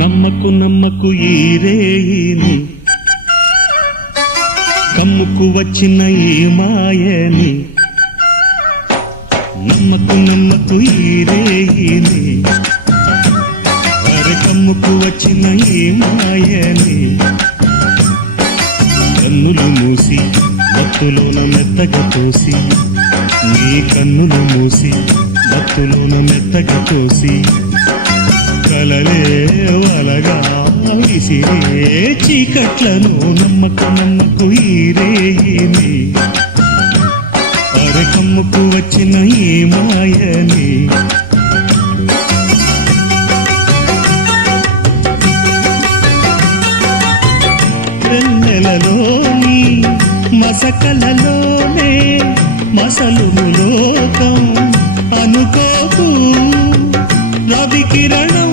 నమ్మకు నమ్మకు ఈ రేయిని, కమ్ముకు వచ్చిన ఈ మాయని. నమ్మకు నమ్మకు ఈ రేయిని, అరే కమ్ముకు వచ్చిన ఈ మాయని. కన్నులు మూసి మత్తులోన మెత్తగా తోసి, నీ కన్నులు మూసి మత్తులోన మెత్తగా తోసి, కలలే వలగా విసిరే చీకట్లను. నమ్మకు నమ్మకు ఈ రేయిని, అరే కమ్ముకు వచ్చిన ఈ మాయని. వెన్నెలలోని మసకలలోనే మసలుము లోకం అనుకోకు, రవి కిరణం